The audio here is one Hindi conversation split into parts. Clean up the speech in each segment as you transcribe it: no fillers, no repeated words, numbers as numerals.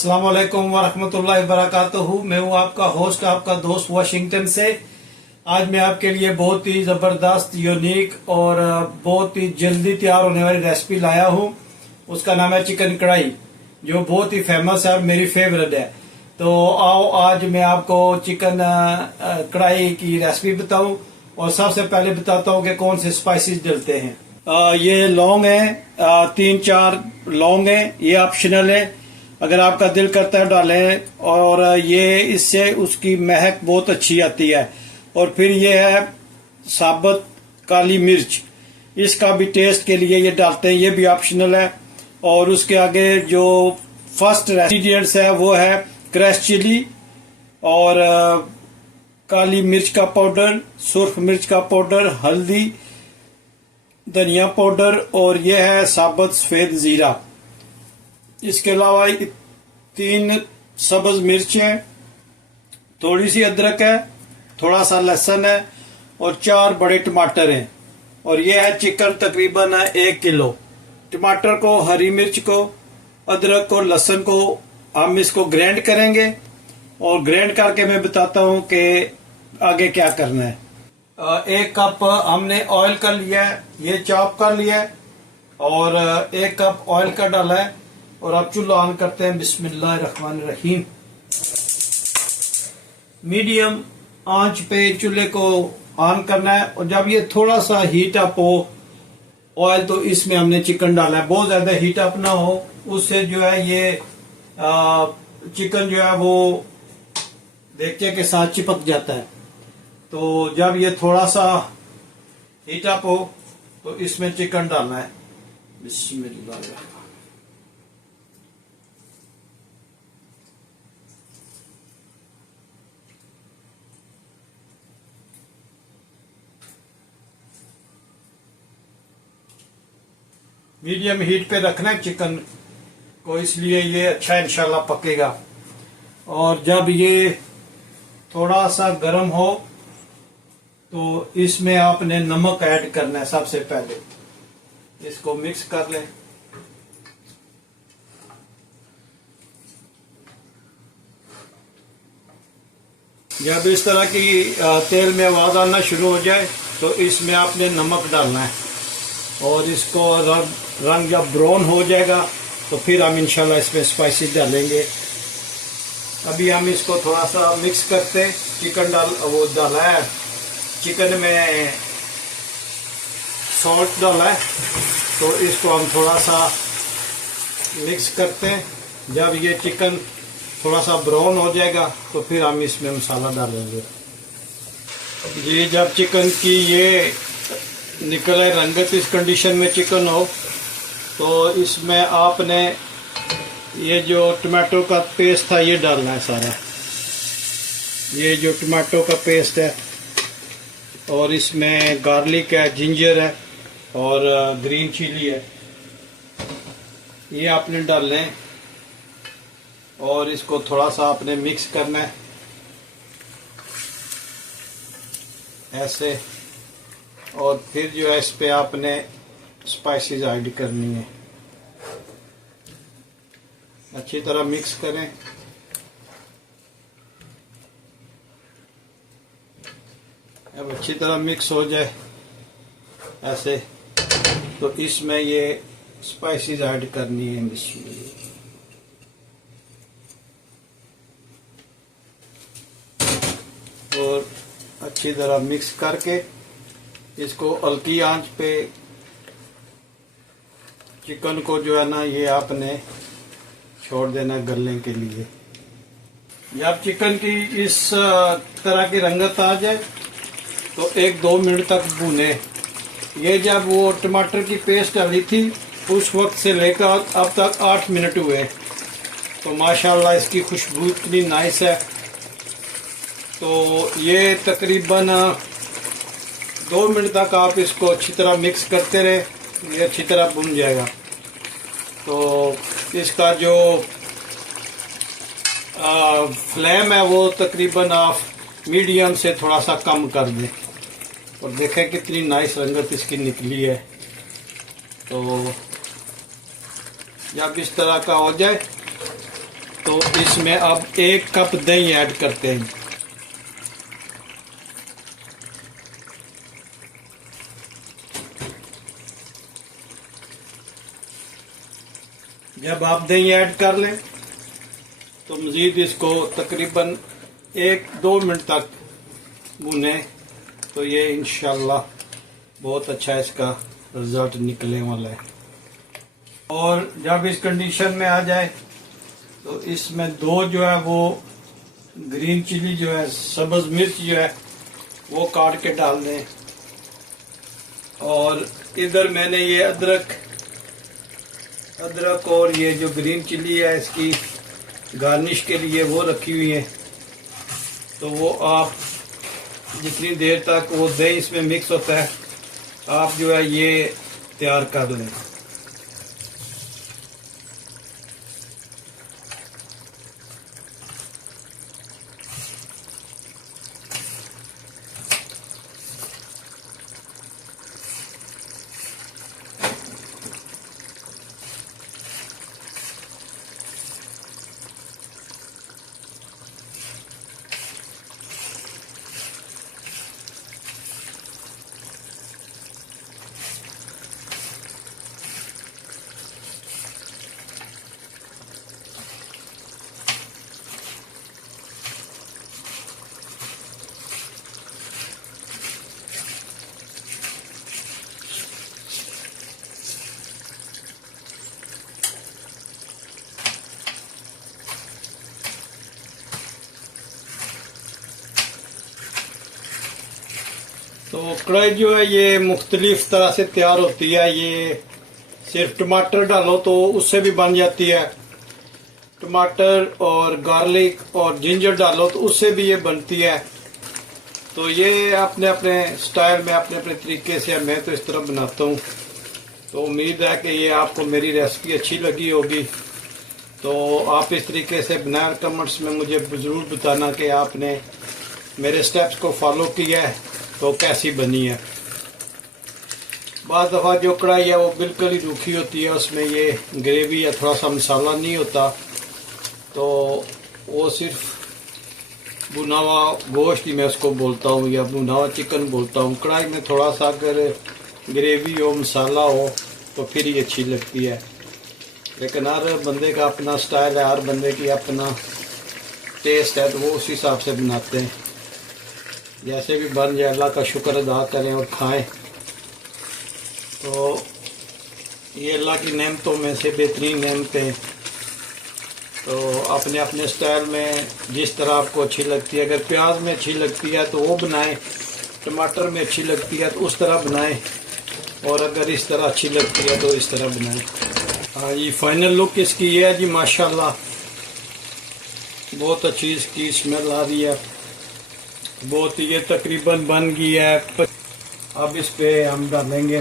अस्सलाम वालेकुम वरहमतुल्लाहि वबरकातुहू। मैं हूँ आपका होस्ट, आपका दोस्त वाशिंगटन से। आज मैं आपके लिए बहुत ही ज़बरदस्त, यूनिक और बहुत ही जल्दी तैयार होने वाली रेसिपी लाया हूँ। उसका नाम है चिकन कढ़ाई, जो बहुत ही फेमस है और मेरी फेवरेट है। तो आओ आज मैं आपको चिकन कढ़ाई की रेसिपी बताऊं। और सबसे पहले बताता हूँ कि कौन से स्पाइसेस डलते हैं। ये लौंग है, 3-4 लौंग है, ये ऑप्शनल है, अगर आपका दिल करता है डालें। और ये इससे उसकी महक बहुत अच्छी आती है। और फिर ये है साबुत काली मिर्च, इसका भी टेस्ट के लिए ये डालते हैं, ये भी ऑप्शनल है। और उसके आगे जो फर्स्ट इंग्रेडिएंट्स है वो है क्रश चिली और काली मिर्च का पाउडर, सुर्ख मिर्च का पाउडर, हल्दी, धनिया पाउडर और ये है साबुत सफेद जीरा। इसके अलावा 3 सब्ज मिर्च है, थोड़ी सी अदरक है, थोड़ा सा लहसुन है और 4 बड़े टमाटर हैं। और ये है चिकन तकरीबन 1 किलो। टमाटर को, हरी मिर्च को, अदरक को, लहसुन को हम इसको ग्राइंड करेंगे। और ग्राइंड करके मैं बताता हूँ कि आगे क्या करना है। 1 कप हमने ऑयल का लिया है, ये चॉप कर लिया है। और 1 कप ऑयल का डाला है। और अब चूल्हा ऑन करते हैं। बिस्मिल्लाहिर्रहमानिर्रहीम। मीडियम आंच पे चूल्हे को ऑन करना है। और जब ये थोड़ा सा हीट अप हो ऑयल, तो इसमें हमने चिकन डाला है। बहुत ज्यादा हीट अप ना हो, उससे जो है ये चिकन जो है वो देखते के साथ चिपक जाता है। तो जब ये थोड़ा सा हीट अप हो तो इसमें चिकन डालना है। बिस्मिल्लाह। मीडियम हीट पे रखना है चिकन को, इसलिए ये अच्छा इंशाल्लाह पकेगा। और जब ये थोड़ा सा गर्म हो तो इसमें आपने नमक ऐड करना है। सबसे पहले इसको मिक्स कर लें। जब इस तरह की तेल में आवाज आना शुरू हो जाए तो इसमें आपने नमक डालना है। और इसको रंग जब ब्राउन हो जाएगा तो फिर हम इंशाल्लाह इसमें स्पाइसेस डालेंगे। अभी हम इसको थोड़ा सा मिक्स करते। चिकन डाला है, चिकन में सॉल्ट डाला है, तो इसको हम थोड़ा सा मिक्स करते हैं। जब ये चिकन थोड़ा सा ब्राउन हो जाएगा तो फिर हम इसमें मसाला डालेंगे। ये जब चिकन की ये निकले रंगत, इस कंडीशन में चिकन हो, तो इसमें आपने ये जो टमाटो का पेस्ट था ये डालना है सारा। ये जो टमाटो का पेस्ट है, और इसमें गार्लिक है, जिंजर है और ग्रीन चिली है, ये आपने डालना है। और इसको थोड़ा सा आपने मिक्स करना है ऐसे। और फिर जो है इस पे आपने स्पाइसेस ऐड करनी है। अच्छी तरह मिक्स करें। अब अच्छी तरह मिक्स हो जाए ऐसे, तो इसमें ये स्पाइसेस ऐड करनी है। और अच्छी तरह मिक्स करके इसको हल्की आंच पे चिकन को जो है ना ये आपने छोड़ देना गलने के लिए। जब चिकन की इस तरह की रंगत आ जाए तो 1-2 मिनट तक भूने। ये जब वो टमाटर की पेस्ट डाली थी उस वक्त से लेकर अब तक 8 मिनट हुए, तो माशाल्लाह इसकी खुशबू इतनी नाइस है। तो ये तकरीबन 2 मिनट तक आप इसको अच्छी तरह मिक्स करते रहे, ये अच्छी तरह भुन जाएगा। तो इसका जो फ्लेम है वो तकरीबन आप मीडियम से थोड़ा सा कम कर दें। और देखें कितनी नाइस रंगत इसकी निकली है। तो जब इस तरह का हो जाए तो तो इसमें अब 1 कप दही ऐड करते हैं। जब आप दही ऐड कर लें तो मज़ीद इसको तकरीबन 1-2 मिनट तक भुने, तो ये इंशाल्लाह बहुत अच्छा इसका रिजल्ट निकलने वाला है। और जब इस कंडीशन में आ जाए तो इसमें 2 जो है वो ग्रीन चिली जो है, सब्ज मिर्च जो है वो काट के डाल दें। और इधर मैंने ये अदरक और ये जो ग्रीन चिली है इसकी गार्निश के लिए वो रखी हुई है। तो वो आप जितनी देर तक वो दही इसमें मिक्स होता है, आप जो है ये तैयार कर लें। तो कढ़ाई जो है ये मुख्तलिफ तरह से तैयार होती है। ये सिर्फ टमाटर डालो तो उससे भी बन जाती है, टमाटर और गार्लिक और जिंजर डालो तो उससे भी ये बनती है। तो ये अपने अपने स्टाइल में अपने अपने तरीके से, मैं तो इस तरह बनाता हूँ। तो उम्मीद है कि ये आपको मेरी रेसिपी अच्छी लगी होगी। तो आप इस तरीके से बनाए, कमेंट्स में मुझे ज़रूर बताना कि आपने मेरे स्टेप्स को फॉलो किया है तो कैसी बनी है। बाद दफ़ा जो कढ़ाई है वो बिल्कुल ही रूखी होती है, उसमें ये ग्रेवी या थोड़ा सा मसाला नहीं होता, तो वो सिर्फ भुना हुआ गोश्त ही मैं उसको बोलता हूँ या भुना हुआ चिकन बोलता हूँ। कढ़ाई में थोड़ा सा अगर ग्रेवी हो, मसाला हो तो फिर ही अच्छी लगती है। लेकिन हर बंदे का अपना स्टाइल है, हर बंदे की अपना टेस्ट है, तो वो उस हिसाब से बनाते हैं। जैसे भी बन जाए अल्लाह का शुक्र अदा करें और खाएं। तो ये अल्लाह की नेमतों में से बेहतरीन नेमतें। तो अपने अपने स्टाइल में जिस तरह आपको अच्छी लगती है, अगर प्याज में अच्छी लगती है तो वो बनाएं, टमाटर में अच्छी लगती है तो उस तरह बनाएं, और अगर इस तरह अच्छी लगती है तो इस तरह बनाएं। हाँ जी, फाइनल लुक इसकी ये है जी, माशाल्लाह बहुत अच्छी इसकी स्मेल आ रही है, बहुत ये तकरीबन बन गई है। अब इस पे हम डालेंगे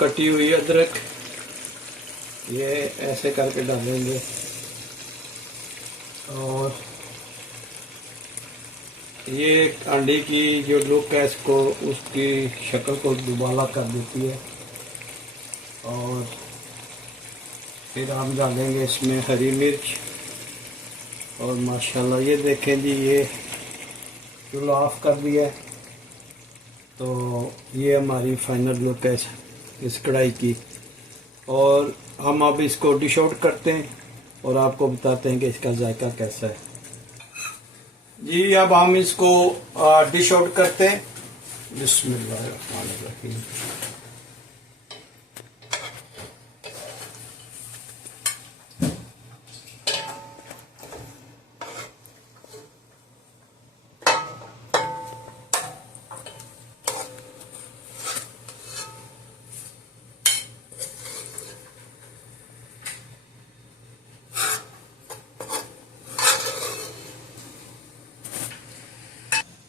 कटी हुई अदरक, ये ऐसे करके डालेंगे। और ये अंडे की जो लुक है इसको, उसकी शक्ल को दुबाला कर देती है। और फिर हम डालेंगे इसमें हरी मिर्च। और माशाल्लाह ये देखें जी, ये चूल्हा ऑफ कर दिया है। तो ये हमारी फाइनल लुक है इस कढ़ाई की। और हम अब इसको डिश आउट करते हैं और आपको बताते हैं कि इसका जायका कैसा है जी। अब हम इसको डिश आउट करते हैं। बिस्मिल्लाहिर्रहमानिर्रहीम।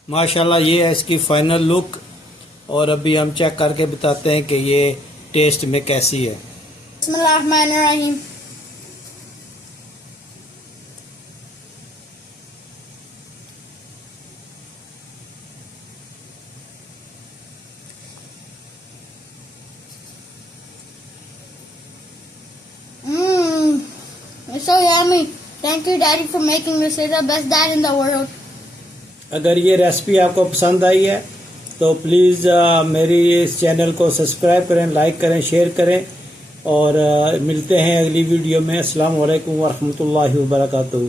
माशाल्लाह ये है इसकी फाइनल लुक। और अभी हम चेक करके बताते हैं कि ये टेस्ट में कैसी है। बिस्मिल्लाहिर्रहमानिर्रहीम। It's so yummy. Thank you, Daddy, for making this. You're the best dad in the world. अगर ये रेसिपी आपको पसंद आई है तो प्लीज़ मेरी इस चैनल को सब्सक्राइब करें, लाइक करें, शेयर करें और मिलते हैं अगली वीडियो में। अस्सलाम वालेकुम व रहमतुल्लाहि व बरकातुहू।